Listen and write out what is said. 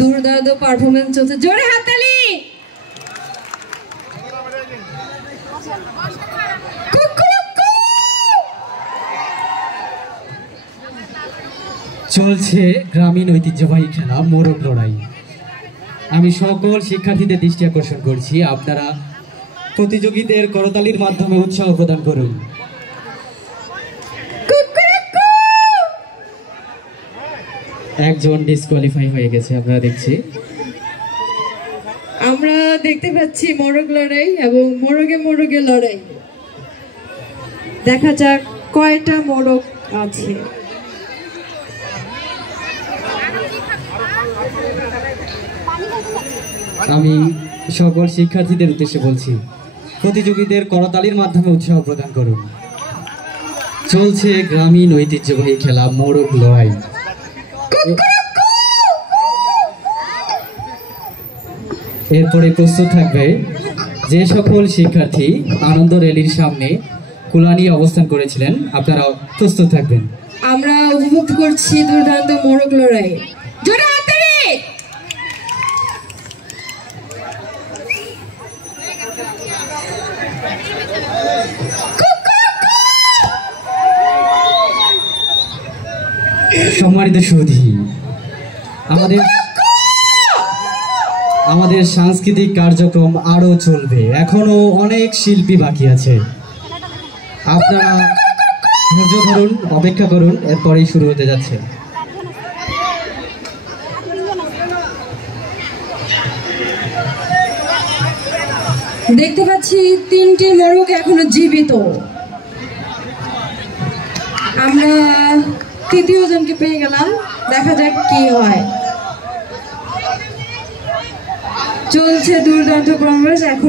দুর্দান্ত পারফরমেন্স চলছে, জোরে হাততালি। চলছে গ্রামীণ ঐতিহ্যবাহী খেলা মোরগ লড়াই। আমি সকল শিক্ষার্থীদের দৃষ্টি আকর্ষণ করছি, আপনারা প্রতিযোগীদের করতালির মাধ্যমে উৎসাহ প্রদান করুন। একজন ডিসকোয়ালিফাই হয়ে গেছে, আপনারা দেখছি। আমরা দেখতে পাচ্ছি মোরগ লড়াই এবং মোরগে মোরগে লড়াই। দেখা যাক কয়টা মোরগ আছে। আমি সকল শিক্ষার্থীদের উদ্দেশ্যে বলছি, প্রতিযোগীদের করতালির মাধ্যমে উৎসাহ প্রদান করুন। চলছে গ্রামীণ ঐতিহ্যবাহী খেলা মোরগ লড়াই। এরপরে প্রস্তুত থাকবে যে সকল শিক্ষার্থী আনন্দ র্যালির সামনে কুলা নিয়ে অবস্থান করেছিলেন, আপনারা প্রস্তুত থাকবেন। আমরা উপভোগ করছি দুর্দান্ত মোরগ লড়াই। জোরে হাততালি। সম্মানিত সুধী, আমাদের সাংস্কৃতিক কার্যক্রম আরো চলবে, এখনো অনেক শিল্পী বাকি আছে। আপনারা ধৈর্য ধরুন, অপেক্ষা করুন, এরপরেই শুরু হতে যাচ্ছে। দেখতে পাচ্ছি 3টি মোরগ এখনো জীবিত। আমরা 3য় জনকে পেয়ে গেলাম, দেখা যাক কি হয়। চলছে দুর্দান্ত পরামর্শ এখন।